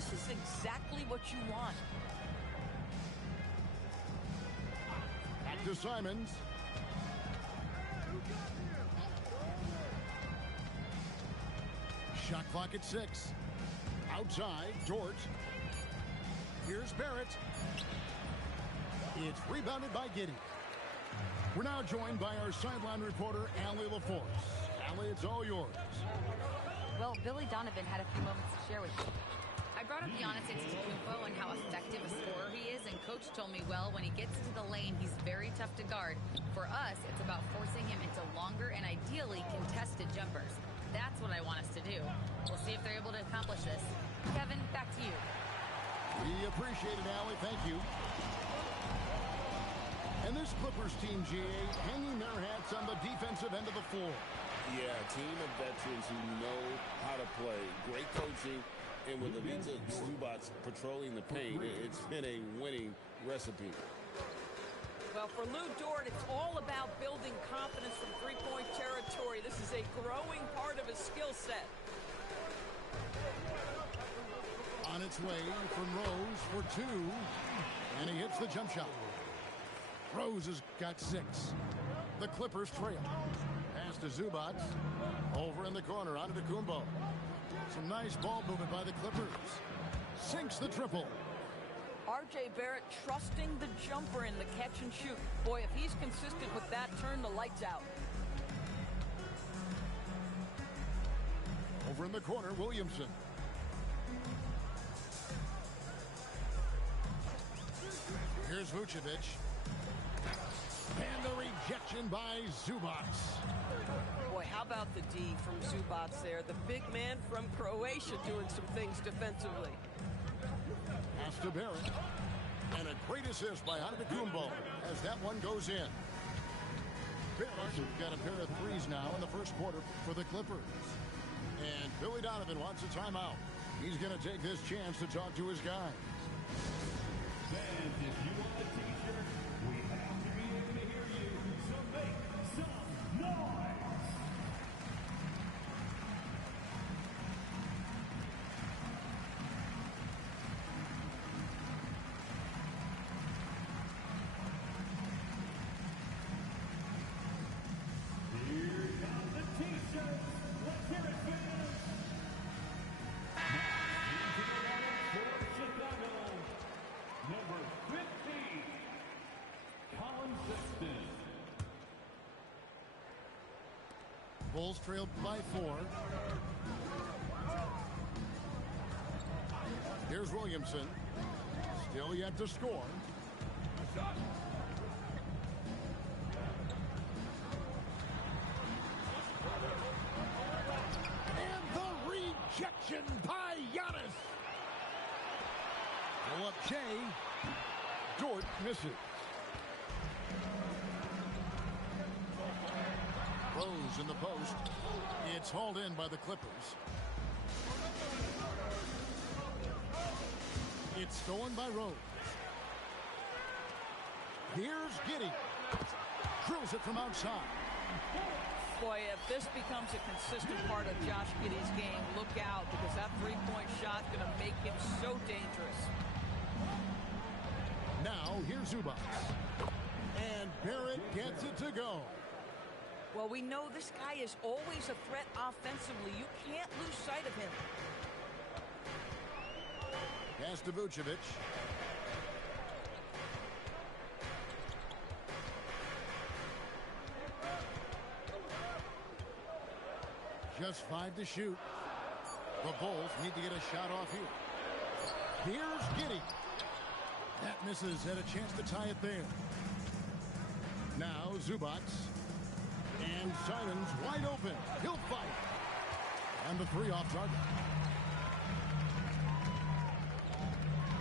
this is exactly what you want. Back to Simons. Shot clock at 6. Outside, Dort. Here's Barrett. It's rebounded by Giddey. We're now joined by our sideline reporter, Allie LaForce. Allie, it's all yours. Well, Billy Donovan had a few moments to share with me. I brought up Giannis Antetokounmpo and how effective a scorer he is, and Coach told me, well, when he gets into the lane, he's very tough to guard. For us, it's about forcing him into longer and ideally contested jumpers. That's what I want us to do. We'll see if they're able to accomplish this. Kevin, back to you. We appreciate it, Allie. Thank you. And this Clippers team, GA, hanging their hats on the defensive end of the floor. Yeah, a team of veterans who know how to play. Great coaching. And with Ivica Zubac patrolling the paint, it's been a winning recipe. Well, for Lou Dort, it's all about building confidence from three-point territory. This is a growing part of his skill set. On its way from Rose for 2. And he hits the jump shot. Rose has got 6. The Clippers trail. Pass to Zubac. Over in the corner, onto Kumbo. Some nice ball movement by the Clippers. Sinks the triple. R.J. Barrett trusting the jumper in the catch and shoot. Boy, if he's consistent with that, turn the lights out. Over in the corner, Williamson. Here's Vucevic. And the rejection by Zubac. Boy, how about the D from Zubac there? The big man from Croatia doing some things defensively. Pass to Barrett. And a great assist by Antetokounmpo as that one goes in. Barrett's got a pair of threes now in the first quarter for the Clippers. And Billy Donovan wants a timeout. He's going to take this chance to talk to his guys. Fans, if you want the t-shirt, we have to be able to hear you. So make some noise. Here come the t-shirts. Let's hear it, fans. For Chicago, number 15, Colin Sexton. Bulls trailed by 4. Here's Williamson. Still yet to score. And the rejection by Giannis. Pull up Shea. Dort misses. Rose in the post. It's hauled in by the Clippers. It's stolen by Rose. Here's Giddey. Drills it from outside. Boy, if this becomes a consistent part of Josh Giddey's game, look out, because that three-point shot's going to make him so dangerous. Now, here's Zubac. And Barrett gets it to go. Well, we know this guy is always a threat offensively. You can't lose sight of him. Pass to Vucevic. Just 5 to shoot. The Bulls need to get a shot off here. Here's Giddey. That misses. Had a chance to tie it there. Now Zubac. And Simons wide open. He'll fight. And the 3 off target.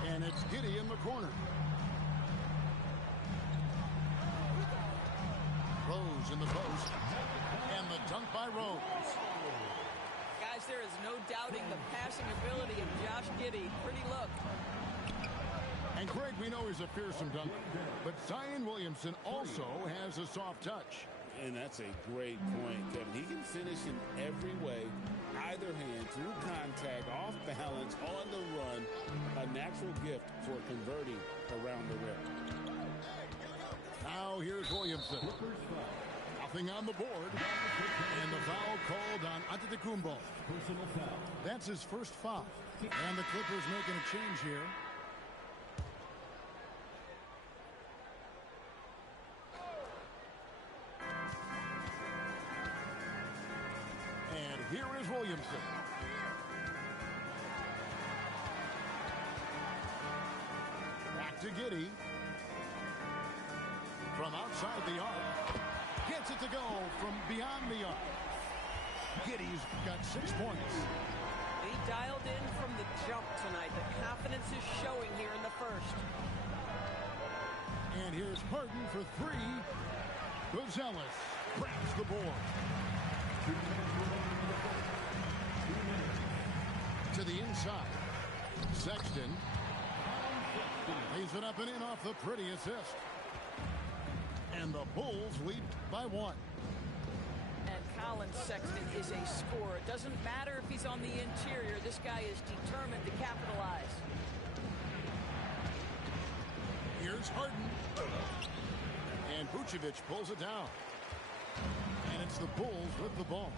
And it's Giddey in the corner. Rose in the post. And the dunk by Rose. Guys, there is no doubting the passing ability of Josh Giddey. Pretty look. And Craig, we know he's a fearsome dunker, but Zion Williamson also has a soft touch. And that's a great point, Kevin. He can finish in every way, either hand, through contact, off balance, on the run. A natural gift for converting around the rim. Now here's Williamson. Nothing on the board. And the foul called on Antetokounmpo. Personal foul. That's his first foul. And the Clippers making a change here. And here is Williamson. Back to Giddey. From outside the arc. Gets it to go from beyond the arc. Giddey's got 6 points. He dialed in from the jump tonight. The confidence is showing here in the first. And here's Harden for 3. Gonzalez grabs the board. To the inside. Sexton lays it up and in off the pretty assist. And the Bulls lead by 1. And Colin Sexton is a scorer. It doesn't matter if he's on the interior. This guy is determined to capitalize. Here's Harden. And Vucevic pulls it down. And it's the Bulls with the ball.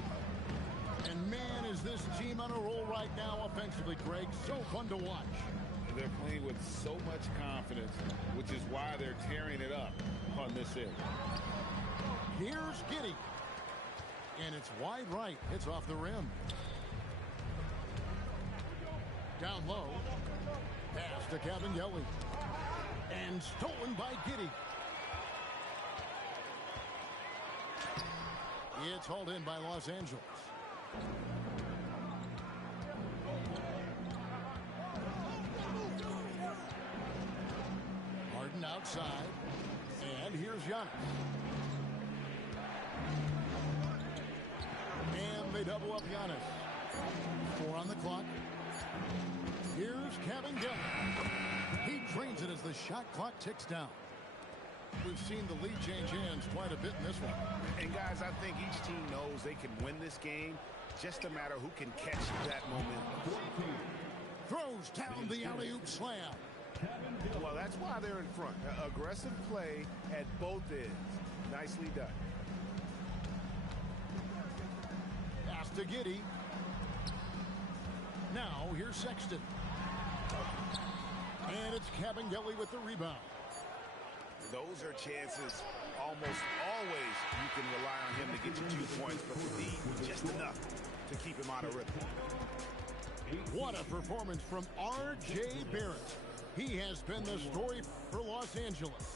And man, is this team on a roll right now offensively, Greg. So fun to watch. They're playing with so much confidence, which is why they're tearing it up on this end. Here's Giddey. And it's wide right. It's off the rim. Down low. Pass to Cavangeli. And stolen by Giddey. It's hauled in by Los Angeles. Harden outside. And here's Giannis. And they double up Giannis. 4 on the clock. Here's Cavangeli. He drains it as the shot clock ticks down. We've seen the lead change hands quite a bit in this one. And guys, I think each team knows they can win this game. Just a matter who can catch that momentum. Throws down the alley-oop slam. Well, that's why they're in front. Aggressive play at both ends. Nicely done. Pass to Giddey. Now here's Sexton. And it's Cavangeli with the rebound. Those are chances almost always you can rely on him to get you 2 points, but for Dean, just enough to keep him out of rhythm. What a performance from R.J. Barrett. He has been the story for Los Angeles.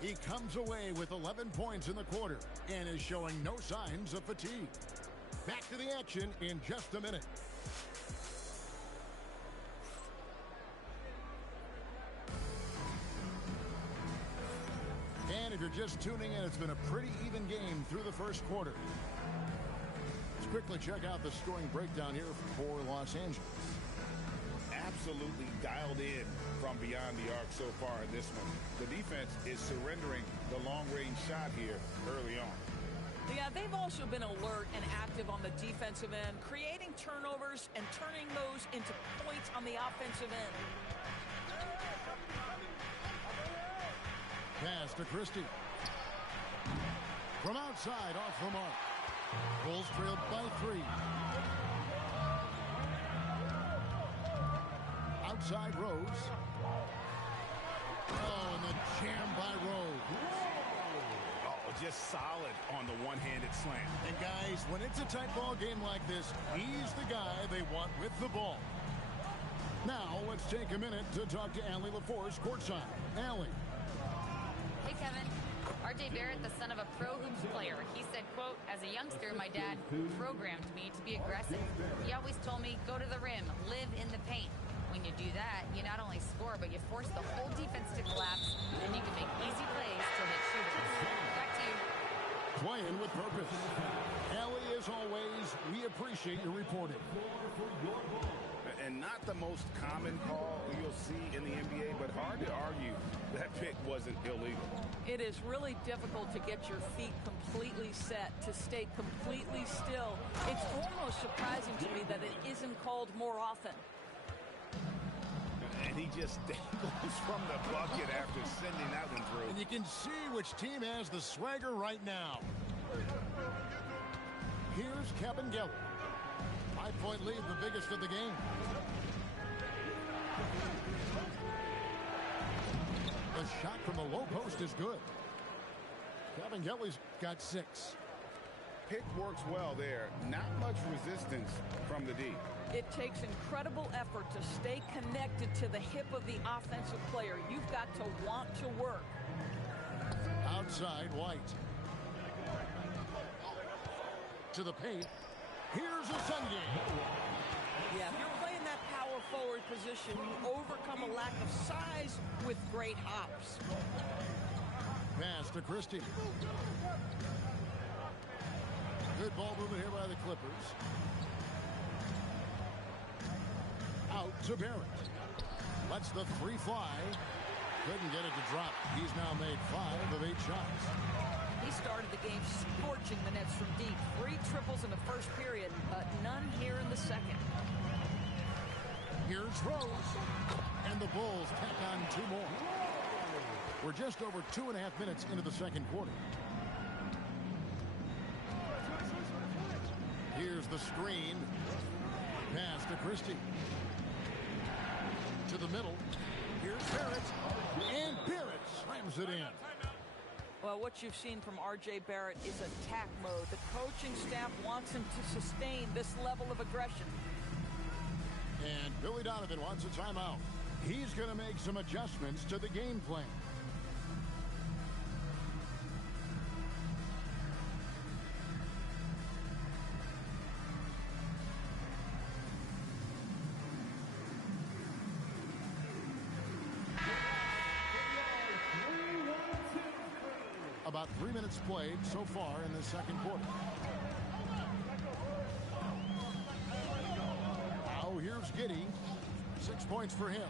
He comes away with 11 points in the quarter and is showing no signs of fatigue. Back to the action in just a minute. And if you're just tuning in, it's been a pretty even game through the first quarter. Let's quickly check out the scoring breakdown here for Los Angeles. Absolutely dialed in from beyond the arc so far in this one. The defense is surrendering the long-range shot here early on. Yeah, they've also been alert and active on the defensive end, creating turnovers and turning those into points on the offensive end. Pass to Christie. From outside, off the mark. Bulls trailed by 3. Outside Rose. Oh, and the jam by Rose. Oh, just solid on the one-handed slam. And guys, when it's a tight ball game like this, he's the guy they want with the ball. Now, let's take a minute to talk to Allie LaForce courtside. Allie. Hey, Kevin. R.J. Barrett, the son of a pro hoops player. He said, quote, as a youngster, my dad programmed me to be aggressive. He always told me, go to the rim, live in the paint. When you do that, you not only score, but you force the whole defense to collapse, and you can make easy plays to hit shooters. Back to you. Playing with purpose. Allie, as always, we appreciate your reporting. And not the most common call you'll see in the NBA, but hard to argue that pick wasn't illegal. It is really difficult to get your feet completely completely set, to stay completely still. It's almost surprising to me that it isn't called more often. And he just goes from the bucket after sending that one through. And you can see which team has the swagger right now. Here's Kabengele. 5-point lead, the biggest of the game. The shot from the low post is good. Kabengele's got 6. Pick works well there. Not much resistance from the D. It takes incredible effort to stay connected to the hip of the offensive player. You've got to want to work. Outside, White. To the paint. Here's a Sunday. Yeah, if you're playing that power forward position, you overcome a lack of size with great hops. Pass to Christie. Good ball movement here by the Clippers. Out to Barrett. Lets the 3 fly. Couldn't get it to drop. He's now made 5 of 8 shots. He started the game scorching the Nets from deep. 3 triples in the first period, but none here in the second. Here's Rose. And the Bulls tack on 2 more. We're just over 2.5 minutes into the second quarter. Here's the screen. Pass to Christie. To the middle. Here's Barrett. And Barrett slams it in. Well, what you've seen from R.J. Barrett is attack mode. The coaching staff wants him to sustain this level of aggression. And Billy Donovan wants a timeout. He's going to make some adjustments to the game plan. About 3 minutes played so far in the second quarter. Now here's Giddey. 6 points for him.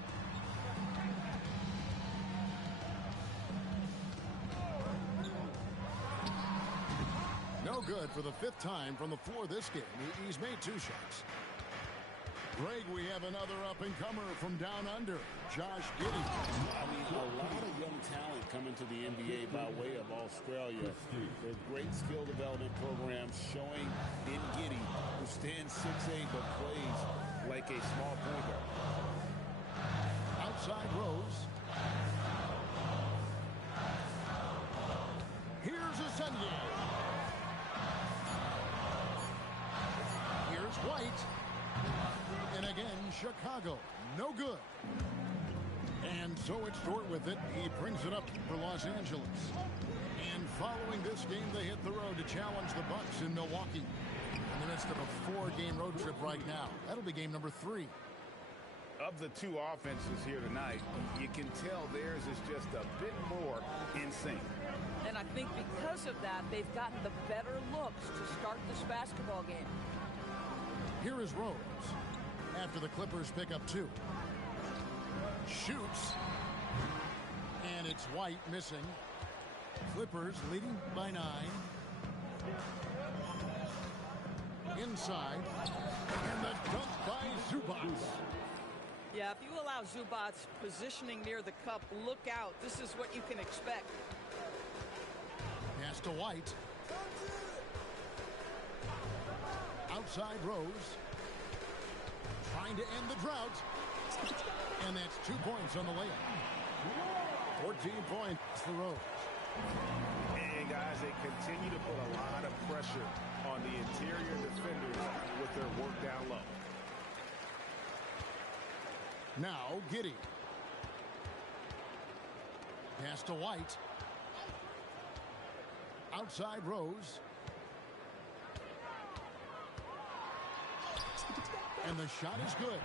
No good for the 5th time from the floor this game. He's made 2 shots. Greg, we have another up-and-comer from down under, Josh Giddey. I mean, a lot of young talent coming to the NBA by way of Australia. There's great skill development programs showing in Giddey, who stands 6'8", but plays like a small point guard. Outside Rose. Here's a Sunday. Here's White. And again, Chicago. No good. And so it's short with it. He brings it up for Los Angeles. And following this game, they hit the road to challenge the Bucks in Milwaukee. In the midst of a 4-game road trip right now. That'll be game number 3. Of the 2 offenses here tonight, you can tell theirs is just a bit more in sync. And I think because of that, they've gotten the better looks to start this basketball game. Here is Rose. After the Clippers pick up 2. Shoots. And it's White missing. Clippers leading by 9. Inside. And the dunk by Zubac. Yeah, if you allow Zubac's positioning near the cup, look out. This is what you can expect. Pass to White. Outside Rose. Trying to end the drought. And that's 2 points on the layup. 14 points for Rose. And guys, they continue to put a lot of pressure on the interior defenders with their work down low. Now Giddey. Pass to White. Outside Rose. And the shot is good.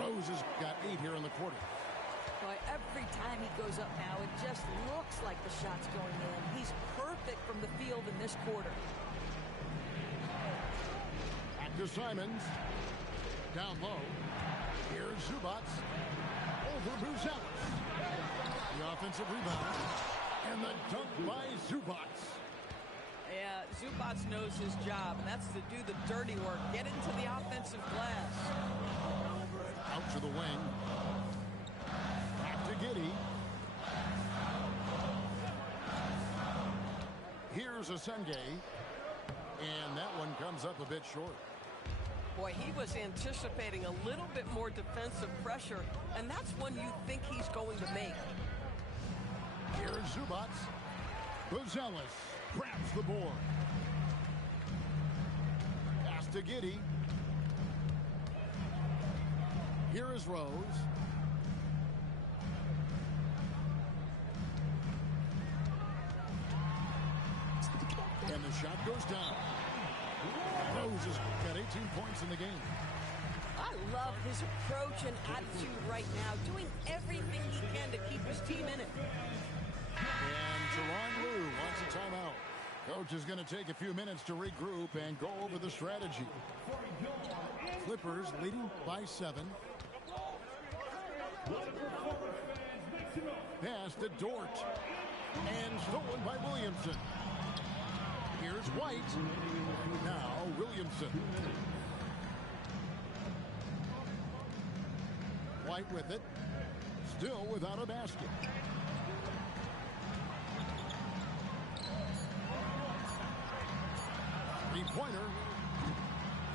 Rose has got 8 here in the quarter. Boy, every time he goes up now, it just looks like the shot's going in. He's perfect from the field in this quarter. Back to Simons. Down low. Here's Zubac. Over Buzelis. The offensive rebound. And the dunk by Zubac. Zubac knows his job, and that's to do the dirty work, get into the offensive glass. Out to the wing. Back to Giddey. Here's Asenge. And that one comes up a bit short. Boy, he was anticipating a little bit more defensive pressure, and that's one you think he's going to make. Here's Zubac. Rosales grabs the board. Pass to Giddey. Here is Rose. And the shot goes down. Rose has got 18 points in the game. I love his approach and attitude right now, doing everything he can to keep his team in it. And Tyronn Lue wants a timeout. Coach is going to take a few minutes to regroup and go over the strategy. Clippers leading by 7. Pass to Dort. And stolen by Williamson. Here's White. Now Williamson. White with it. Still without a basket. Three-pointer.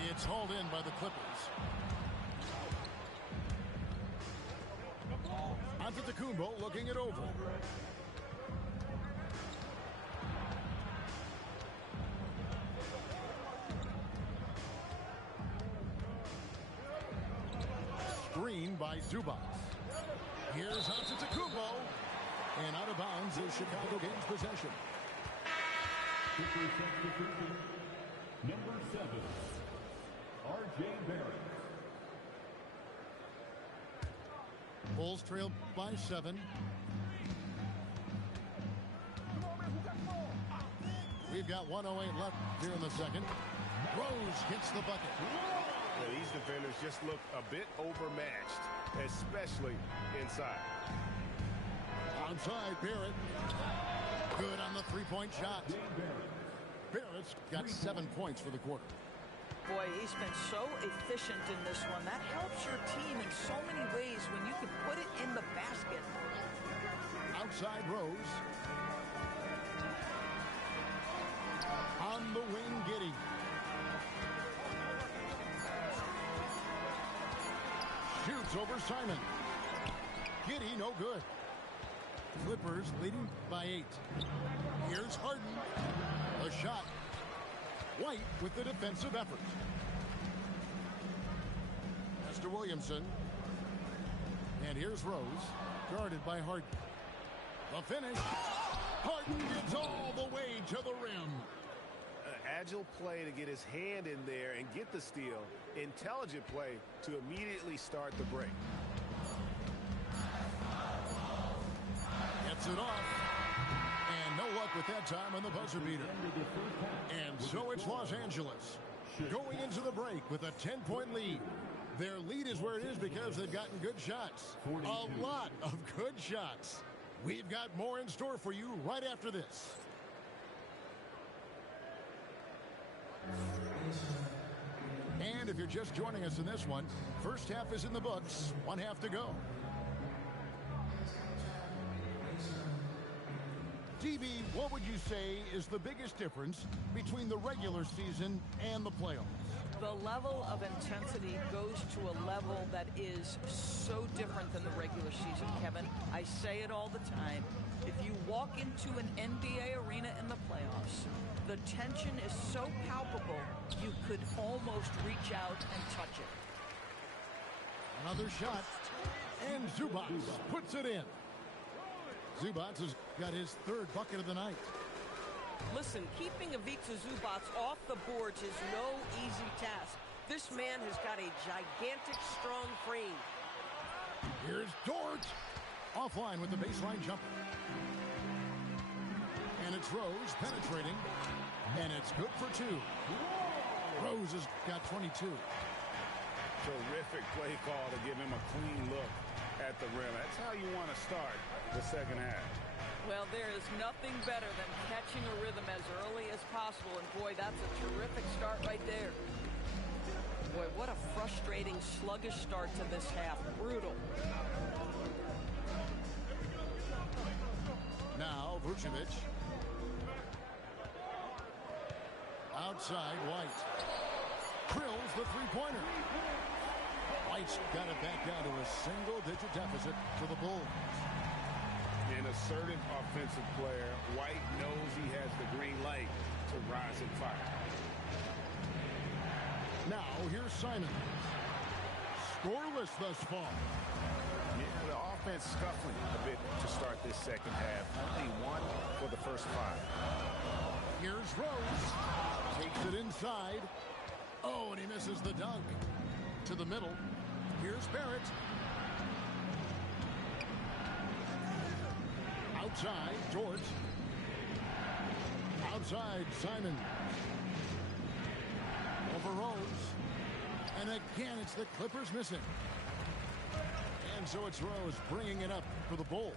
It's hauled in by the Clippers. Antetokounmpo looking it over. Screen by Zubac. Here's Antetokounmpo. And out of bounds is Chicago gains possession. Number 7, R.J. Barrett. Bulls trail by 7. We've got 1:08 left here in the second. Rose gets the bucket. Yeah, these defenders just look a bit overmatched, especially inside. Outside, Barrett. Good on the three-point shot. Barrett's got 7 points for the quarter. Boy, he's been so efficient in this one. That helps your team in so many ways when you can put it in the basket. Outside Rose. On the wing, Giddey. Shoots over Simon. Giddey, no good. Clippers leading by 8. Here's Harden. A shot. White with the defensive effort. Pass to Williamson. And here's Rose, guarded by Harden. The finish. Harden gets all the way to the rim. Agile play to get his hand in there and get the steal. Intelligent play to immediately start the break. Gets it off. And no luck with that time on the buzzer beater. And so it's Los Angeles going into the break with a 10-point lead. Their lead is where it is because they've gotten good shots. A lot of good shots. We've got more in store for you right after this. And if you're just joining us in this one, first half is in the books. 1 half to go. DB, what would you say is the biggest difference between the regular season and the playoffs? The level of intensity goes to a level that is so different than the regular season, Kevin. I say it all the time. If you walk into an NBA arena in the playoffs, the tension is so palpable, you could almost reach out and touch it. Another shot, and Zubac puts it in. Zubac has got his 3rd bucket of the night. Listen, keeping Ivica Zubac off the boards is no easy task. This man has got a gigantic, strong frame. Here's Dort. Offline with the baseline jumper. And it's Rose penetrating. And it's good for 2. Rose has got 22. Terrific play call to give him a clean look at the rim. That's how you want to start the second half. Well, there is nothing better than catching a rhythm as early as possible. And boy, that's a terrific start right there. Boy, what a frustrating, sluggish start to this half. Brutal. Now Vucevic. Outside, White. Drills the three-pointer. White's got it back down to a single-digit deficit for the Bulls. An assertive offensive player. White knows he has the green light to rise and fire. Now here's Simon. Scoreless thus far. Yeah, the offense scuffling a bit to start this second half. Only one for the first 5. Here's Rose. Takes it inside. Oh, and he misses the dunk. To the middle. Here's Barrett. Outside, George. Outside, Simon. Over Rose. And again, it's the Clippers missing. And so it's Rose bringing it up for the Bulls.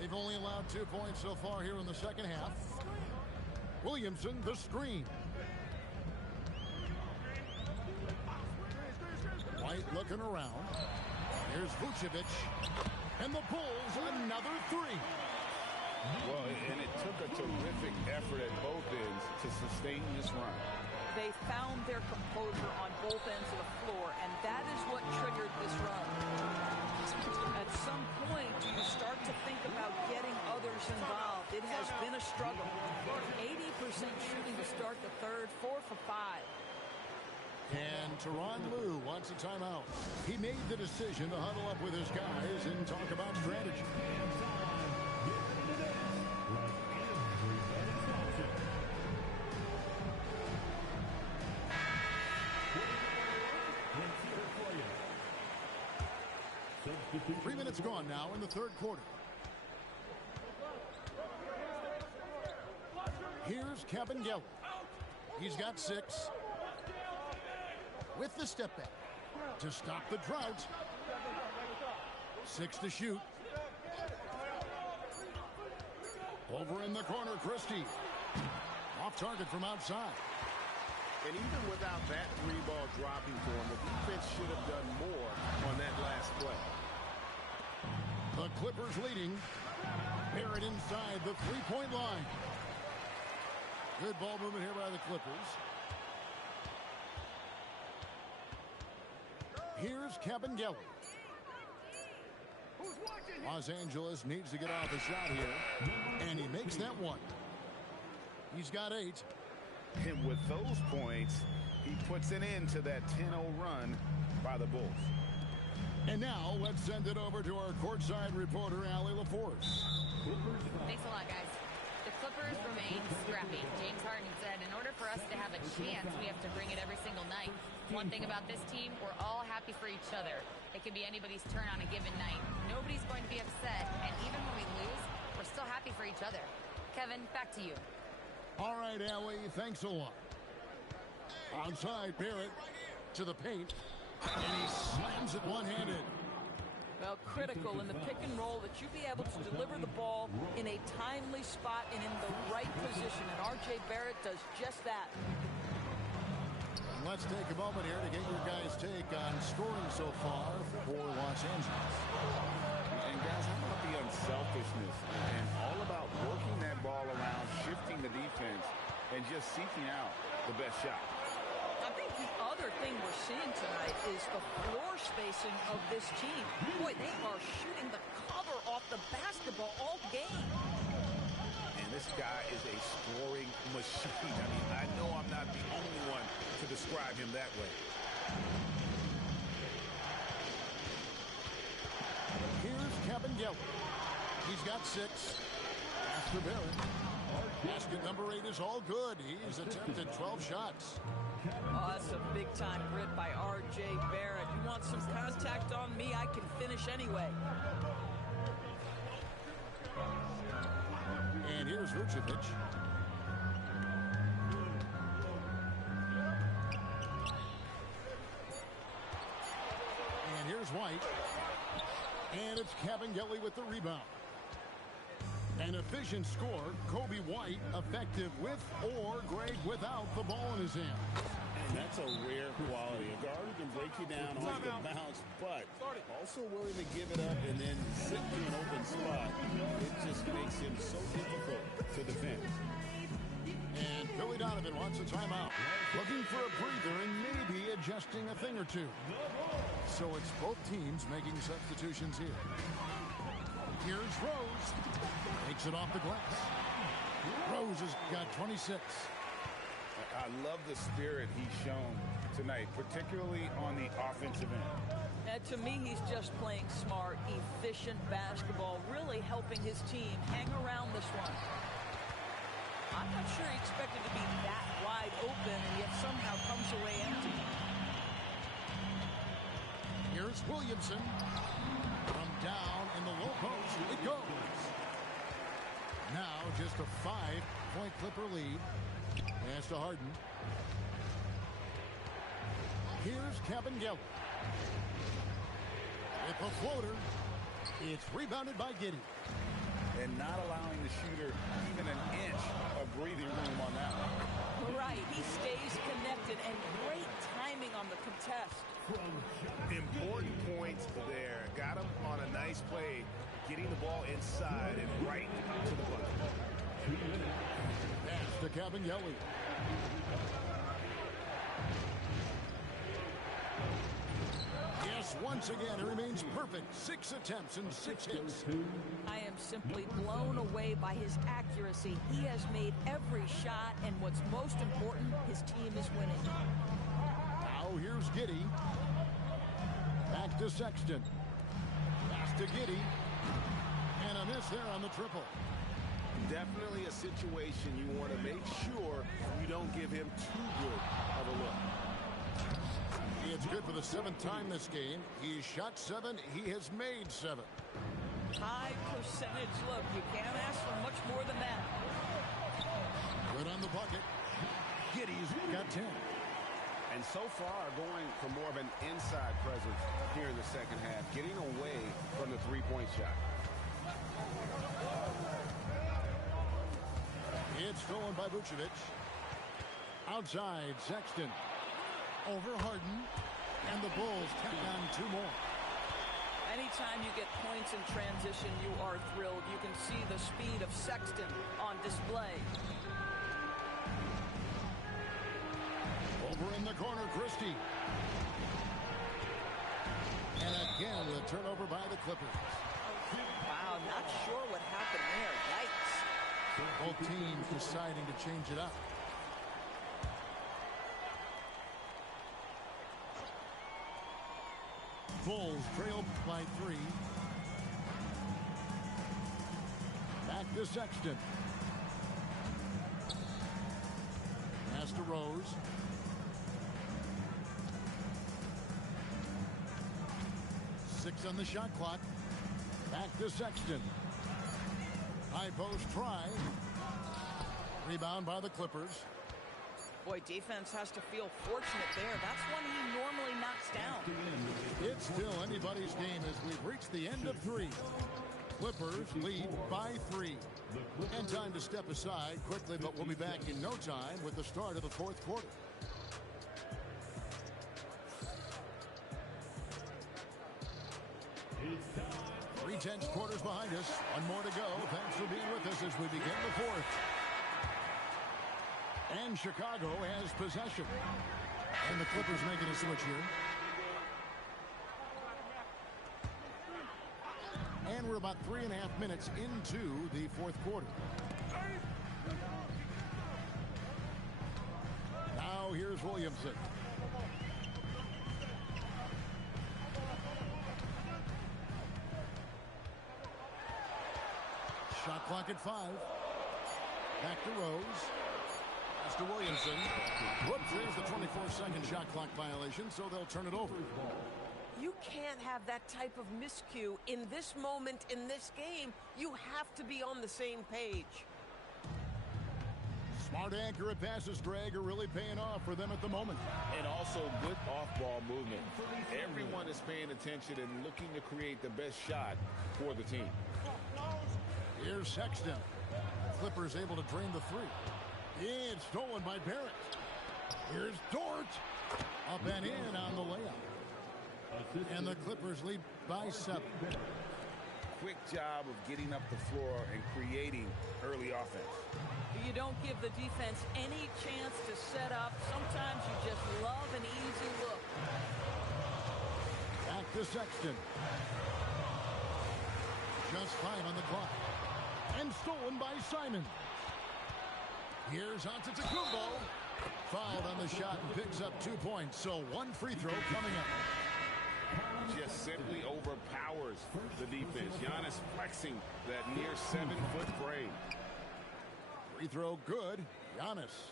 They've only allowed 2 points so far here in the second half. Williamson, the screen. White looking around. Here's Vucevic. And the Bulls, another 3. Well, and it took a terrific effort at both ends to sustain this run. They found their composure on both ends of the floor, and that is what triggered this run. At some point, do you start to think about getting others involved? It has been a struggle. 80% shooting to start the third, 4 for 5. And Tyronn Lue wants a timeout. He made the decision to huddle up with his guys and talk about strategy. Three minutes gone now in the third quarter. Here's Kevin Geller. He's got 6. With the step back to stop the drought. 6 to shoot. Over in the corner, Christie. Off target from outside. And even without that 3-ball dropping for him, the defense should have done more on that last play. The Clippers leading. Barrett inside the three-point line. Good ball movement here by the Clippers. Here's Kevin Geller. Los Angeles needs to get off a shot here. And he makes that one. He's got 8. And with those points, he puts an end to that 10-0 run by the Bulls. And now let's send it over to our courtside reporter, Allie LaForce. Thanks a lot, guys. The Clippers remain scrappy. James Harden said, in order for us to have a chance, we have to bring it every single night. One thing about this team, we're all happy for each other. It could be anybody's turn on a given night. Nobody's going to be upset, and even when we lose, we're still happy for each other. Kevin, back to you. All right, Allie, thanks a lot. Outside, Barrett to the paint, and he slams it one-handed. Well, critical in the pick and roll that you be able to deliver the ball in a timely spot and in the right position. And R.J. Barrett does just that. And let's take a moment here to get your guys' take on scoring so far for Los Angeles. And guys, how about the unselfishness and all about working that ball around, shifting the defense, and just seeking out the best shot. I think the other thing we're seeing tonight is the floor spacing of this team. Boy, they are shooting the cover off the basketball all game. And this guy is a scoring machine. I mean, I know I'm not the only one to describe him that way. Here's Kevin Geller. He's got 6. After Barrett. Basket number 8 is all good. He's attempted 12 shots. Oh, that's a big-time grit by R.J. Barrett. You want some contact on me, I can finish anyway. And here's Vucevic. And here's White. And it's Kevin Geller with the rebound. An efficient score, Kobe White effective with or great without the ball in his hand. And that's a rare quality. A guard who can break you down off the bounce, but also willing to give it up and then sit to an open spot. It just makes him so difficult to defend. And Billy Donovan wants a timeout. Looking for a breather and maybe adjusting a thing or two. So it's both teams making substitutions here. Here's Rose. Takes it off the glass. Rose has got 26. I love the spirit he's shown tonight, particularly on the offensive end. To me, he's just playing smart, efficient basketball, really helping his team hang around this one. I'm not sure he expected to be that wide open, and yet somehow comes away empty. Here's Williamson. From down in the low post, it goes. Now just a 5-point Clipper lead. Pass to Harden. Here's Kabengele. With the floater. It's rebounded by Giddey. And not allowing the shooter even an inch of breathing room on that one. Right, he stays connected, and great timing on the contest. Important points there. Got him on a nice play, getting the ball inside and right to the bucket. Pass to Kabengele. Yes, once again, it remains perfect. 6 attempts and 6 hits. I am simply blown away by his accuracy. He has made every shot, and what's most important, his team is winning. Now here's Giddey. Back to Sexton. Pass to Giddey. And a miss there on the triple. Definitely a situation you want to make sure you don't give him too good of a look. It's good for the 7th time this game. He's shot 7. He has made 7. High percentage look. You can't ask for much more than that. Good on the bucket. Giddey's got 10. And so far, going for more of an inside presence here in the second half, getting away from the three-point shot. It's stolen by Vucevic. Outside, Sexton. Over Harden. And the Bulls tack on 2 more. Anytime you get points in transition, you are thrilled. You can see the speed of Sexton on display. Over in the corner, Christie. And again, the turnover by the Clippers. Wow, not sure what happened there. Yikes. Both teams deciding to change it up. Bulls trail by 3. Back to Sexton. Pass to Rose. Six on the shot clock. Back to Sexton. High post try. Rebound by the Clippers. Boy, defense has to feel fortunate there. That's one he normally knocks down. It's still anybody's game as we've reached the end of 3. Clippers lead by 3. And time to step aside quickly, but we'll be back in no time with the start of the 4th quarter. Three-tenths quarters behind us. One more to go. Thanks for being with us as we begin the 4th. And Chicago has possession. And the Clippers making a switch here. And we're about 3.5 minutes into the 4th quarter. Now here's Williamson. Shot clock at 5. Back to Rose. Pass to Williamson. Whoops, there's the 24-second shot clock violation, so they'll turn it over. You can't have that type of miscue in this moment in this game. You have to be on the same page. Smart, accurate passes, Greg, are really paying off for them at the moment. And also good off-ball movement. Everyone is paying attention and looking to create the best shot for the team. Here's Sexton. Clippers able to drain the three. It's stolen by Barrett. Here's Dort. Up and in on the layup. And the Clippers lead by 7. Quick job of getting up the floor and creating early offense. You don't give the defense any chance to set up. Sometimes you just love an easy look. Back to Sexton. Just 5 on the clock. And stolen by Simon. Here's Antetokounmpo. Fouled on the shot and picks up 2 points. So 1 free throw coming up. Just simply overpowers the defense. Giannis flexing that near 7-foot frame. Free throw good. Giannis.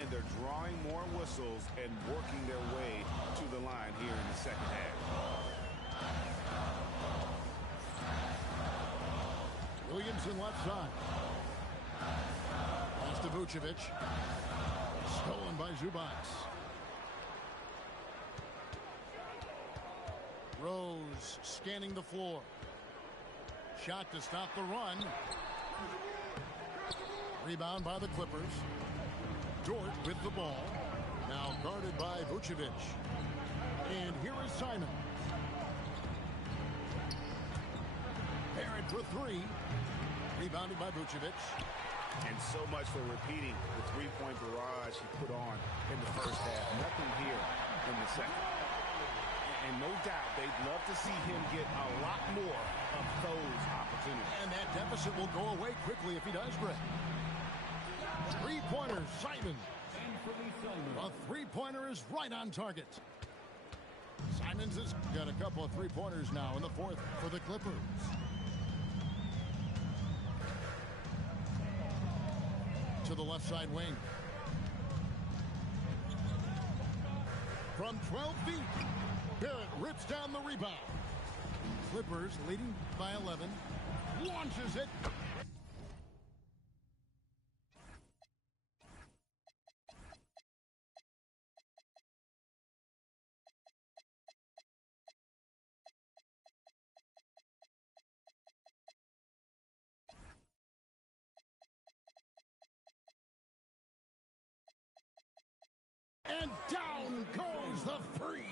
And they're drawing more whistles and working their way to the line here in the second half. Williamson left side. Pass to Vucevic. Stolen by Zubac. Rose scanning the floor. Shot to stop the run. Rebound by the Clippers. Dort with the ball. Now guarded by Vucevic. And here is Simon. Barrett for 3. Rebounded by Vucevic. And so much for repeating the three-point barrage he put on in the first half. Nothing here in the second. And no doubt they'd love to see him get a lot more of those opportunities. And that deficit will go away quickly if he does, Greg. Three-pointer, Simon. A three-pointer is right on target. Simons has got a couple of three-pointers now in the fourth for the Clippers. To the left side wing. From 12 feet, Barrett rips down the rebound. Clippers leading by 11. Launches it. And down goes the free.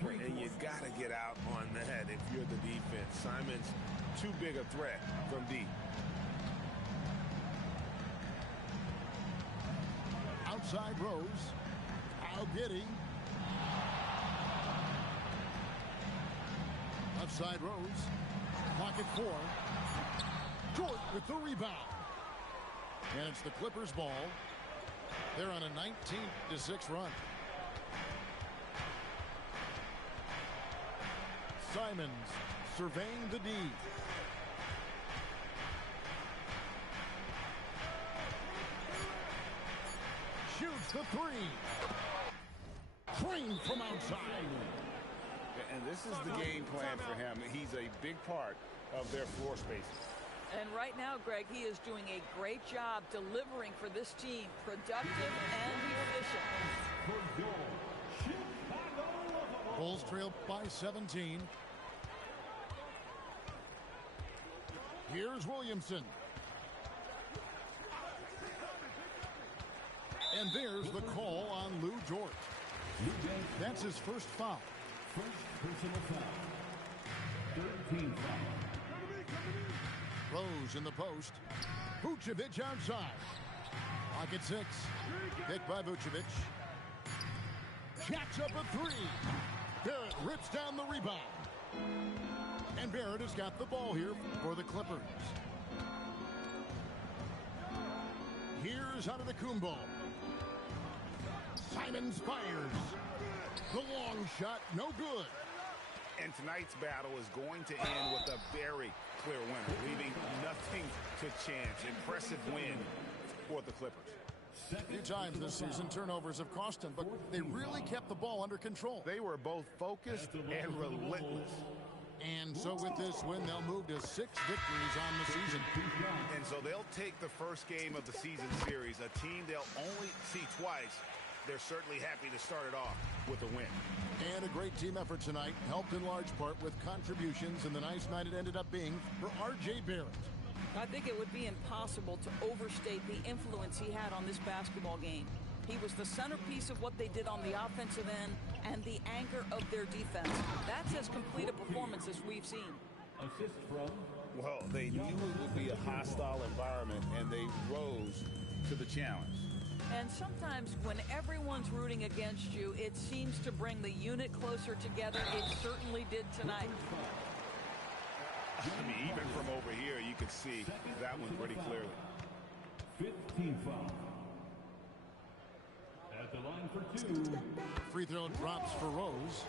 And you got to get out on that if you're the defense. Simon's too big a threat from deep. Outside Rose. Now Giddey. Left side Rose. Clock at 4. Dort with the rebound. And it's the Clippers' ball. They're on a 19-6 run. Simons surveying the D. Shoots the 3. Trained from outside. And this is the game plan for him. He's a big part of their floor spacing. And right now, Greg, he is doing a great job delivering for this team. Productive and efficient. Bulls trail by 17. Here's Williamson. And there's the call on Lou Dort. That's his first foul. First personal foul. 13 foul. Rose in the post. Vucevic outside. Clock at 6. Picked by Vucevic. Jacks up a 3. Barrett rips down the rebound. And Barrett has got the ball here for the Clippers. Here's Antetokounmpo. Simons fires. The long shot, no good. And tonight's battle is going to end with a very clear winner, leaving nothing to chance. Impressive win for the Clippers. A few times this season, turnovers have cost them, but they really kept the ball under control. They were both focused and relentless. And so with this win, they'll move to 6 victories on the season. And so they'll take the first game of the season series, a team they'll only see twice. They're certainly happy to start it off with a win. And a great team effort tonight, helped in large part with contributions, and the nice night it ended up being for R.J. Barrett. I think it would be impossible to overstate the influence he had on this basketball game. He was the centerpiece of what they did on the offensive end and the anchor of their defense. That's as complete a performance as we've seen. Assist from. Well, they knew it would be a hostile environment, and they rose to the challenge. And sometimes when everyone's rooting against you, it seems to bring the unit closer together. It certainly did tonight. I mean, even from over here, you could see that one pretty clearly. 15 foul. At the line for 2. Free throw drops for Rose.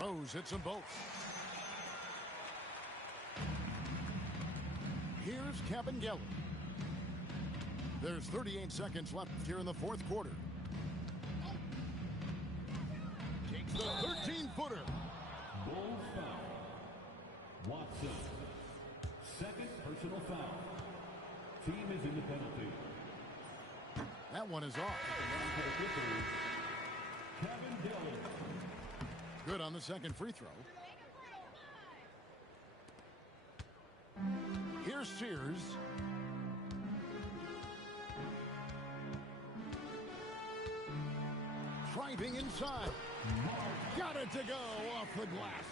Rose hits them both. Here's Kabengele. There's 38 seconds left here in the fourth quarter. Takes the 13-footer. Bulls foul. Watson. Second personal foul. Team is in the penalty. That one is off. Kabengele. Good on the second free throw. Here's Sears. Driving inside. Got it to go off the glass.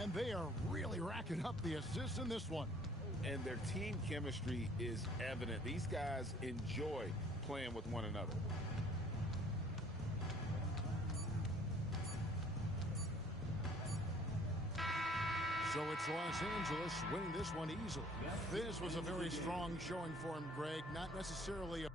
And they are really racking up the assists in this one. And their team chemistry is evident. These guys enjoy playing with one another. So it's Los Angeles winning this one easily. This was a very strong showing for him, Greg. Not necessarily a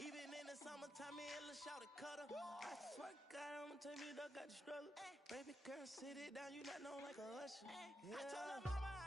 even in the summertime, me and Lil Shawty cutter. I swear to God, I'ma tell you, dog got the struggle. Baby girl, sit it down, you not known like a usher. Yeah. I told her mama